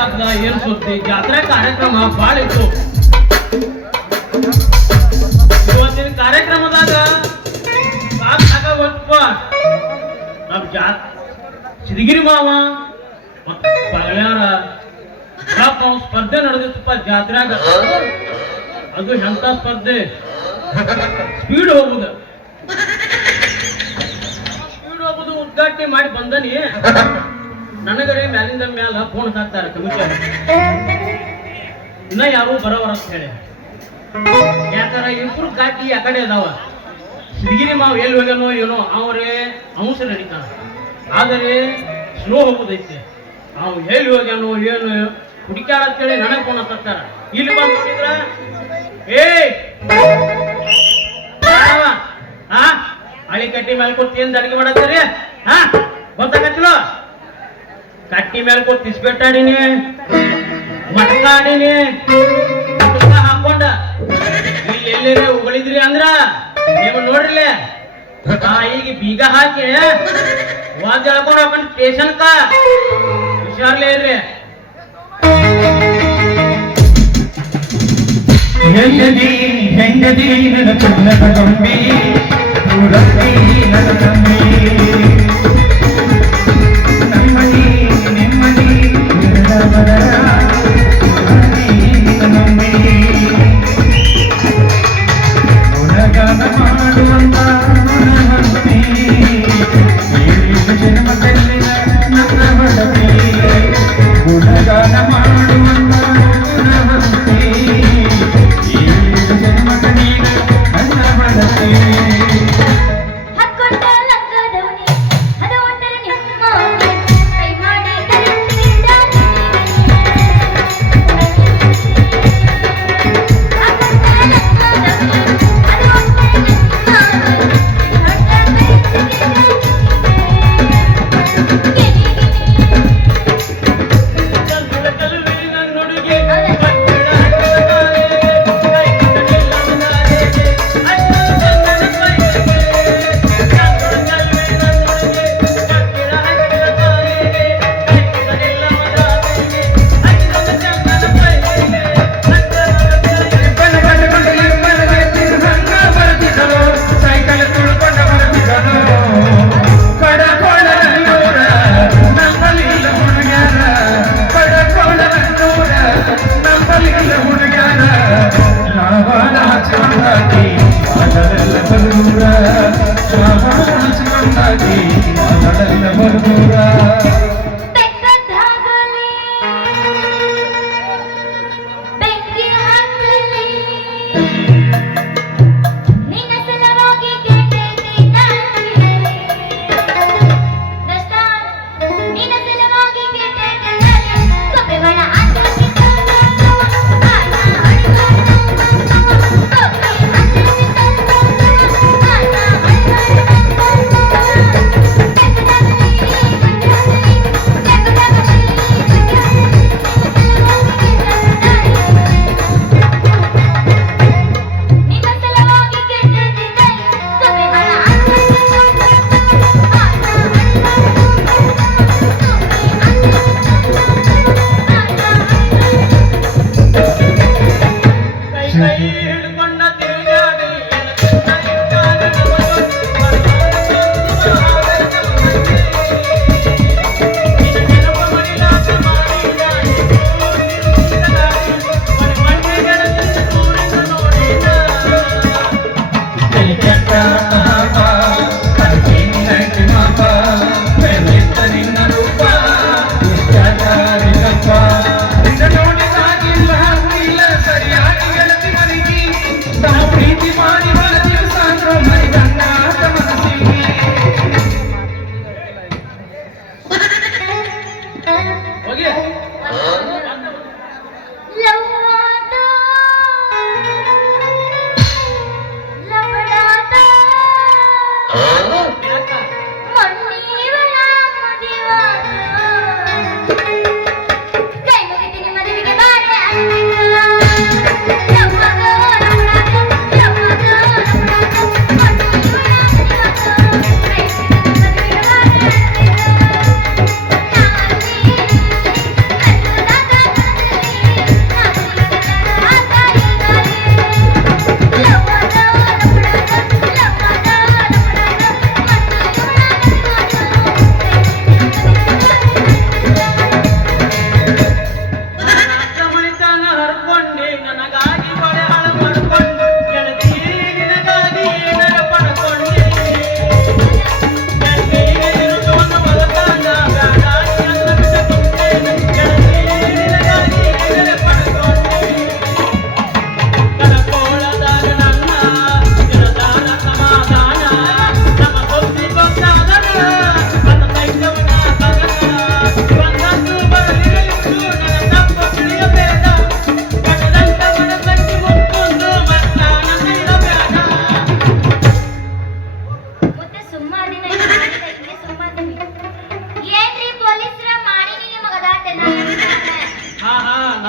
ಹೇಳ್ಬೇಕಾಗ್ದ ಏನ್ ಸುದ್ದಿ ಜಾತ್ರೆ ಕಾರ್ಯಕ್ರಮ ಬಾಳ ಇತ್ತು. ಇವತ್ತಿನ ಕಾರ್ಯಕ್ರಮದಾಗ ಸಾಕಾಗೋತ್ತಪ್ಪ. ನಮ್ ಸಿರಿಗಿರಿ ಮಾವ ಮತ್ತ ಬಗಳ್ಯಾರ ನಾವು ಸ್ಪರ್ಧೆ ನಡೆದಿತ್ತಪ್ಪ ಜಾತ್ರೆಯಾಗ. ಅದು ಎಂತ ಸ್ಪರ್ಧೆ, ಸ್ಪೀಡ್ ಹೋಗುದು ಉದ್ಘಾಟನೆ ಮಾಡಿ ಬಂದನಿ. ನನಗರೆ ಮ್ಯಾಲಿಂದ ಮ್ಯಾಲ ಫೋನ್ ಹಾಕ್ತಾರೆ ಕಮಿಷನ್, ಇನ್ನ ಯಾರು ಬರೋವರ ಅಂತ ಹೇಳಿ. ಯಾಕಂದ್ರೆ ಇಬ್ರು ಗಾಟಿ ಆ ಕಡೆ ಅದಾವ. ಸಿರಿಗಿರಿ ಮಾವು ಎಲ್ಲಿ ಹೋಗ್ಯಾನೋ ಏನೋ, ಅವ್ರೇ ಅಂಶ ನಡೀತಾನ, ಆದರೆ ಸ್ಲೋ ಹೋಗುದೈತೆ. ಅವ್ ಎಲ್ಲಿ ಹೋಗ್ಯಾನೋ ಏನು ಹುಡುಕ್ಯಾರ ಅಂತೇಳಿ ನನಗೆ ಫೋನ್ ಹತ್ತಾರ. ಇಲ್ಲಿ ಬಂದು ನೋಡಿದ್ರ ಹಳಿ ಕಟ್ಟಿ ಮೇಲೆ ಕೂತ್ ಏನ್ ಅಡಿಗೆ ಮಾಡತ್ತೀರಿ? ಗೊತ್ತಾಗತ್ತಿಲ್ಲ, ಕಟ್ಟಿ ಮೇಲೆ ಕೂತ್ ಇಸ್ಬೆಟ್ಟಾಡಿನಿ, ಮಟಕ ಆಡಿನಿ, ಹಾಕೊಂಡ ಇಲ್ಲಿ ಎಲ್ಲಿರೇ ಉಗಳಿದ್ರಿ ಅಂದ್ರ ನೀವು ನೋಡ್ರಿಲೆ ಈಗ ಬೀಗ ಹಾಕಿ ವಾದ್ ಹೇಳ್ಕೊಂಡು ಹಾಕೊಂಡ್ ಸ್ಟೇಷನ್ ಕ ಹುಷಾರ್ಲೇ ಇರ್ರಿ. ಹೆಂಗದಿ ನನ್ನ ಚನ್ನದ ಗೊಂಬಿ ದೂರದಿ ನನ್ನ ತಂಬಿ ನಮ್ಮದಿ ನೆಮ್ಮದಿ ನಿರದವರ ನಂಬಿ ಗುಣಗಾನ ಮಾಡುವಂತ ಹಂಪಿ ಜನ್ಮದಲ್ಲಿನ ನನ್ನ ಹೊಡಪಿ ಗುಣಗಾನ ಮಾಡುವಂತ ಹಂಪಿ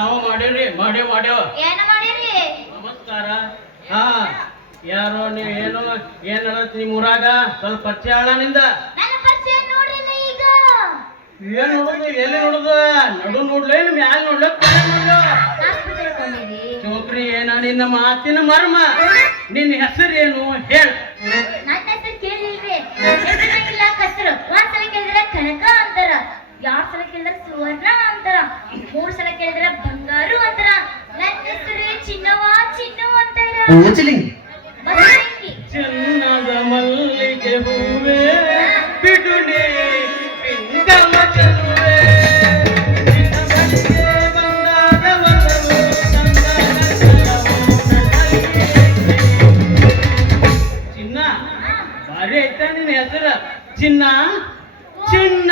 ನಾವು ಮಾಡೇವ್ರಿ ಮಾಡ್ಯಾವ ಏನ ಮಾಡಿರಿ? ನಮಸ್ಕಾರ. ಹಾ ಯಾರೋ ನೀವ್ ಏನು ಏನ್ ಹೇಳತ್ ನಿಮ್ ಊರಾಗ ಸ್ವಲ್ಪ ಪರಿಚಯ ಹೇಳ ನಿಂದ. ನನ್ನ ಪರಿಚಯ ನೋಡ್ರಿಲ್ಲ ಈಗ. ಏನ್ ನೋಡುದು ಎಲ್ಲಿ ನೋಡುದು ನಡು ನೋಡ್ಲೇ ಮ್ಯಾಲ ನೋಡ್ಲ ಹಾಸ್ಪಿಟಲ್ ಕೊಂಡಿರಿ. ಚೋಕ್ರಿ ಏನ ನಿನ್ನ ಮಾತಿನ ಮರ್ಮ. ನಿನ್ನ ಹೆಸರು ಏನು ಹೇಳ. ನನ್ನ ಹೆಸರು ಕೇಳಿಲ್ರಿ. ಹೆಸರಿಲ್ಲ ಕಸರು. ಒಂದ್ಸಲ ಕೇಳಿದ್ರೆ ಕನಕ ಅಂತಾರ, 2 ಸಲ ಕೇಳಿದ್ರೆ ಸುವರ್ಣ ಅಂತಾರ, 3 ಸಲ ಕೇಳಿದ್ರೆ ಬಂಗಾರು ಅಂತಾರ. ನನ್ನ ಹೆಸರು ಚಿನ್ನವ ಚಿನ್ನು ಅಂತಾರ. ಬಸರಂಗಿ. ಚಿನ್ನದ ಮಲ್ಲಿಗೆ ಹೂವೇ ಬಿಡುನೆ ಪಿಂಗಮ ಚೆಲುವೆ ನಿನ್ನ ಬಳಿಗೆ ಬಂದಾಗ ಒಲವು ಸಂಗನ ಚೆಲವು ನನ್ನಲ್ಲಿದೆ. ಚಿನ್ನ ಭಾರಿ ಐತ ನಿನ್ನ ಹೆಸರು ಚಿನ್ನ ಚಿನ್ನ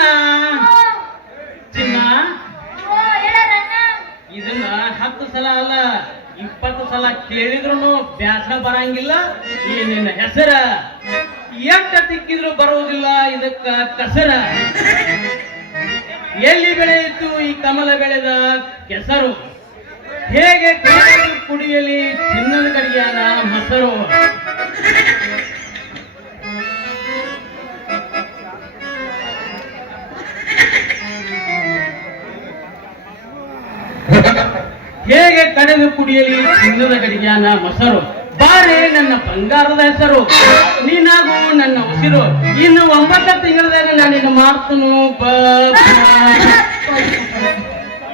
ಚಿನ್ನ. ಓ ಹೇಳರಣ್ಣ. ಇದನ್ನ 10 ಸಲ ಅಲ್ಲ 20 ಸಲ ಕೇಳಿದ್ರು ಬ್ಯಾಸ ಬರಂಗಿಲ್ಲ. ಈ ನಿನ್ನ ಹೆಸರ ಎಷ್ಟ ತಿಕ್ಕಿದ್ರು ಬರುವುದಿಲ್ಲ ಇದಕ್ಕ ಕಸರ. ಎಲ್ಲಿ ಬೆಳೆಯಿತು ಈ ಕಮಲ ಬೆಳೆದ ಕೆಸರು. ಹೇಗೆ ಕುಡಿಯಲಿ ಚಿನ್ನದ ಗಡಿಯಾನ ಮೊಸರು. ಹೇಗೆ ಕಡೆದು ಕುಡಿಯಲಿ ಚಿನ್ನದ ಗಡಿಯಾನ ಮೊಸರು. ಬಾರೆ ನನ್ನ ಬಂಗಾರದ ಹೆಸರು ನೀನಾಗು ನನ್ನ ಉಸಿರು. ಇನ್ನು 9 ತಿಂಗಳದಾಗ ನಾನು ನಿನ್ನ ಮಾಡ್ತನು.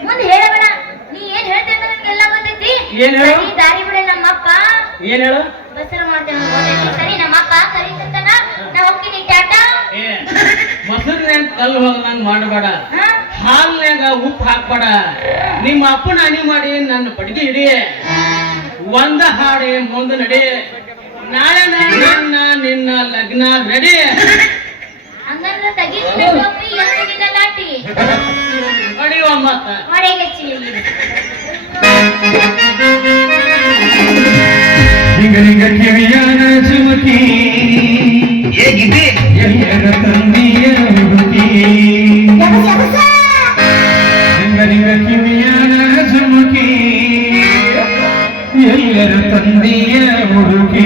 ಮುಂದೆ ಹೇಳಬೇಡ. ನೀ ಏನ್ ಹೇಳ್ತೇನೆ ನನಗೆಲ್ಲ ಗೊತ್ತೈತಿ. ಏನ್ ಹೇಳು? ಸರಿ, ದಾರಿ ಬಿಡ. ನಮ್ಮಪ್ಪ ಏನ್ ಹೇಳು? ಬಸರ ಮಾಡ್ತೇನೆ ಗೊತ್ತೈತಿ. ಸರಿ, ನಮ್ಮಪ್ಪ ಕರೀತಂತನ ನಾ ಹೋಗ್ತೀನಿ. ಟಾಟಾ. ಏ ಮೊಸರಿನ್ಯಾಗ ಕಲ್ಲು ಹೋಗದಂಗ ಮಾಡಬೇಡ. ಹಾ? ಹಾಲ್ನ್ಯಾಗ ಉಪ್ಪು ಹಾಕ್ಬೇಡ. ನಿಮ್ಮ ಅಪ್ಪನ ಹನಿ ಮಾಡಿ ನನ್ನ ಪಡ್ಗಿ ಹಿಡಿ. ಒಂದ ಹಾಡಿ ಮುಂದೆ ನಡಿ. ನಾಳೆ ನನ್ನ ನಿನ್ನ ಲಗ್ನ ರೆಡಿ. ಹಂಗಂದ್ರೆ ತೆಗಿಸ್ಬೇಕು ಅಪ್ಪಿ ಎತ್ತಿನ ಲಾಟಿ. ಹೊಡಿಯುವ ಮತ್ತ ಹೊಡೆಗೆ ಚೀಲಿ. ರಿಂಗ ಕಿವಿಯಾನ ಸುಮತಿ ಹೇಗಿದೆ ಎಲ್ಲರ ತಂದೆಯ ಹುಡುಕಿ. ರಿಂಗ ಕಿವಿಯಾನ ಸುಮುಖಿ ಎಲ್ಲರ ತಂದೆಯ ಹುಡುಕಿ.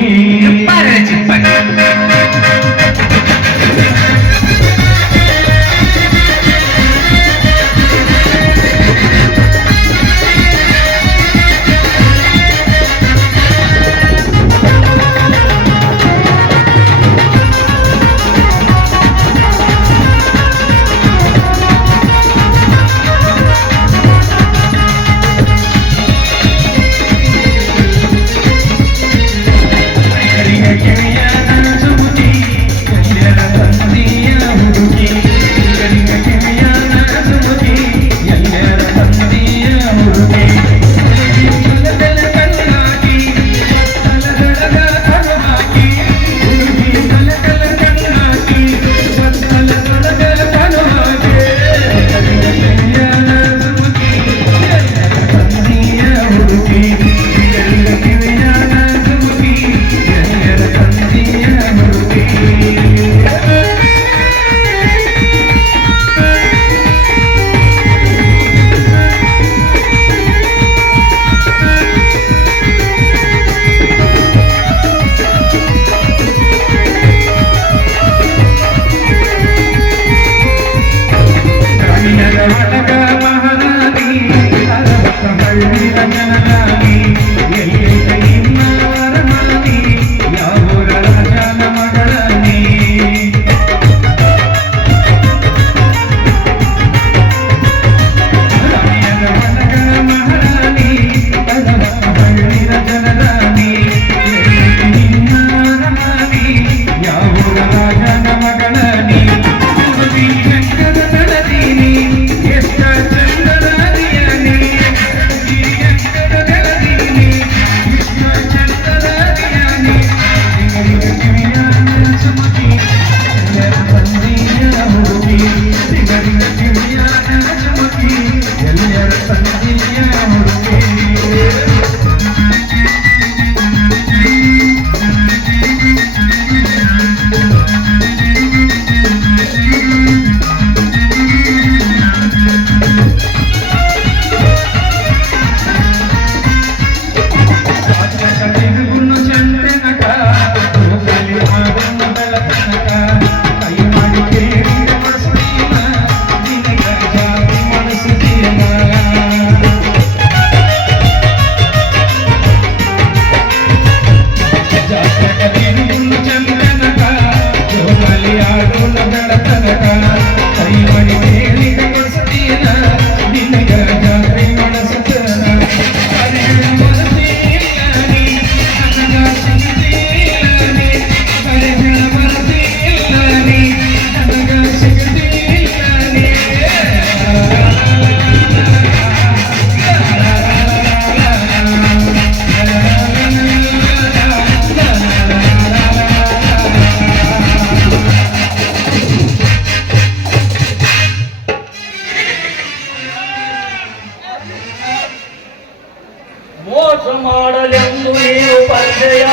ವಿಜಯ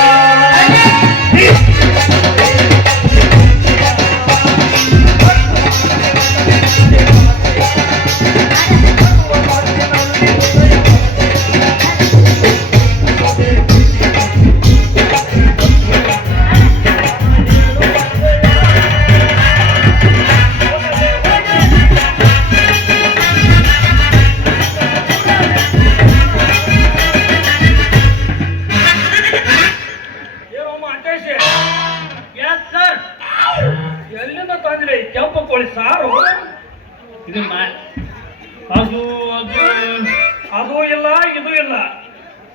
ಎಸ್ ಸರ್. ಎಲ್ಲಿಂದ ತಂದ್ರಿ ಕೆಂಪು ಕೋಳಿ ಸಾರು? ಇದು ಅದು ಅದು ಅದು ಇಲ್ಲ ಇದು ಇಲ್ಲ.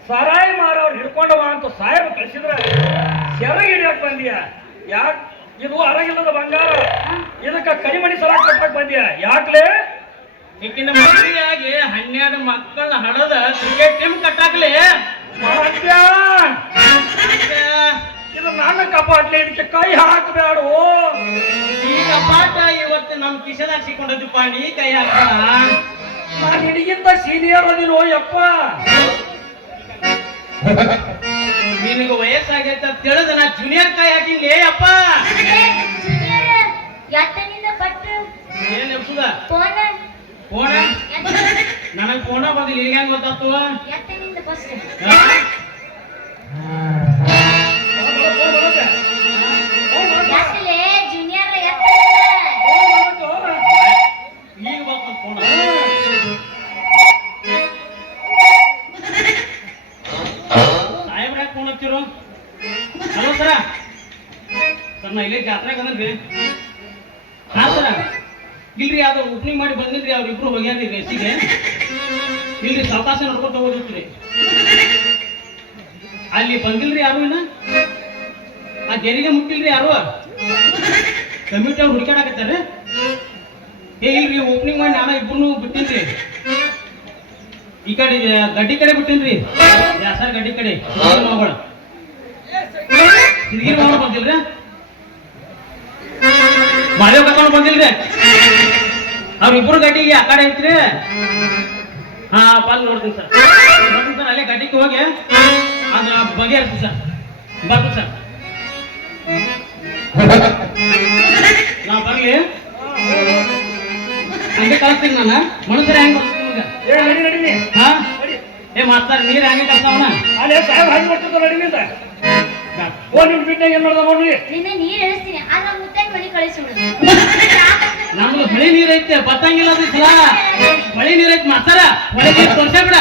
ಸರಾಯಿ ಮಾರವ್ರು ಹಿಡ್ಕೊಂಡವ ಅಂತ ಸಾಹೇಬ್ ಕಳಿಸಿದ್ರ ಸೆರಗಿ ಹಿಡಿಯಕ್ ಬಂದಿಯ? ಯಾಕ್ ಇದು ಅರಗಿಲ್ಲದ ಬಂಗಾರ, ಇದಕ್ಕ ಕರಿಮಣಿ ಸರ ಕಟ್ಟಕ್ ಬಂದಿಯ? ಯಾಕ್ಲೆ? ಈಗಿನ ಮದುವೆಯಾಗಿ 12 ಮಕ್ಕಳ ಹಡದ ಕ್ರಿಕೆಟ್ ಟೀಮ್ ಕಟ್ಟಾಕ್ಲಿ. ಮಹಾತ್ಯ, ಇದು ನನ್ನ ಕಪಾಟ್ಲೆ, ಇದಕ್ಕೆ ಕೈ ಹಾಕಬೇಡು. ಈಗ ಪಾಠ ಇವತ್ತು ನಮ್ ಕಿಶದಾಗ ಸಿಕ್ಕೊಂಡದಪ್ಪ, ನೀ ಕೈ ಹಾಕ. ನಾನು ನಿನಗಿಂತ ಸೀನಿಯರ್ ಅದಿರೋ ಯಪ್ಪ. ನಿನಗೆ ವಯಸ್ಸಾಗೈತ ತಿಳಿದ ನಾ ಜೂನಿಯರ್ ಕೈ ಹಾಕಿನ್ಲೇ ಅಪ್ಪ. ಯಾತನಿಂದ ಪಟ್ಟು ಏನ್ ಎಬ್ಸುದ ಫೋನ ಫೋನ ನನಗ್ ಫೋನ ಬಂದಿಲ್ಲ, ನಿನಗೆ ಹೆಂಗ್ ಗೊತ್ತಾತು? ಯಾತನಿಂದ ಫಸ್ಟ್ ಯಾಕಲೆ ಜೂನಿಯರ್ ಈಗ ಬಂತು ಫೋನ. ಸಾಹೇಬ್ರ ಫೋನ್ ಹಚ್ಚಿರು. ಹಲೋ ಸರ, ಸರ್ ನಾ ಇಲ್ಲೇ ಜಾತ್ರೆಗೆ ಬಂದ್ರಿ. ಹಾ ಸರ, ಇಲ್ರಿ ಅದು ಓಪನಿಂಗ್ ಮಾಡಿ ಬಂದಿಲ್ರಿ, ಅವ್ರಿಬ್ರು ಹೋಗ್ಯಾರ್ರಿ ರೇಸಿಗೆ. ಇಲ್ರಿ ಸಾವಕಾಶ ನೋಡ್ಕೊತ ಹೋಗಿರ್ತೀರಿ. ಅಲ್ಲಿ ಬಂದಿಲ್ರಿ ಯಾರು, ಇನ್ನ ಆ ಜರಿಗೆ ಮುಟ್ಟಿಲ್ರಿ ಯಾರು. ಕಮಿಟಿ ಅವ್ರು ಹುಡುಕಾಡಕತ್ತಾರ. ಏ ಇಲ್ರಿ ಓಪನಿಂಗ್ ಮಾಡಿ ನಾನು ಇಬ್ಬರು ಬಿಟ್ಟಿನ್ರಿ. ಈ ಕಡೆ ಗಡ್ಡಿ ಕಡೆ ಬಿಟ್ಟಿನ್ರಿ, ಸರ್ ಗಡ್ಡಿ ಕಡೆ ಮಗಳು ಸಿದ್ಗಿರಿ ಮಗಳು ಬಂದಿಲ್ರಿ. ಮಾದೇವ್ ಕರ್ಕೊಂಡು ಬಂದಿಲ್ರಿ. ಅವ್ರಿಬ್ರು ಗಡ್ಡಿಗೆ ಆ ಕಡೆ ಐತ್ರಿ. ಹಾ ಬಂದು ನೋಡ್ತೀನಿ ಸರ್, ಬರ್ತೀನಿ ಸರ್. ಅಲ್ಲೇ ಗಡ್ಡಿಗೆ ಹೋಗಿ ಅದು ಬಗೆಹರಿಸ್ತೀನಿ ಸರ್. ಬರ್ತೀನಿ ಸರ್, ನಾ ಬರ್ಲಿ. ಹಂಗೆ ಕಳಿಸ್ತೀನಿ ನಾನು. ಮನುಷ್ಯರ ಹೆಂಗ್ ನಡಿ. ಹಾ ಏ ಮಾಸ್ತಾರ ನೀರ್ ಹೆಂಗೆ ಕಳ್ಸಾವನ? ಅಲ್ಲೇ ಸಾಹೇಬ್ ಹಾಕಿ ಬರ್ತಿದ್ದ ನಡಿನಿಂದ. ಓ ನಿಮ್ ಬಿಟ್ಟ ಏನ್ ಮಾಡ್ದ ನೋಡ್ರಿ. ನಿನ್ನ ನೀರ್ ಇಳಿಸ್ತೀನಿ, ಆಗ ಮುತ್ತೈ ಮನಿ ಕಳಿಸ್ಬಿಡು. ನಮ್ದು ಹೊಳಿ ನೀರ್ ಐತೆ, ಬತ್ತಂಗಿಲ್ಲ ಅದು ಸಲ. ಹೊಳಿ ನೀರ್ ಐತೆ ಮಾಸ್ತಾರ, ಹೊಳಿ ನೀರ್ ತೋರ್ಸ ಬಿಡ.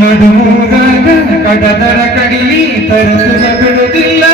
ನಡುಮೂರಾಗ ಕಡದರ ಕಡಿಲಿ ತರಸುವ ಬಿಡುದಿಲ್ಲ.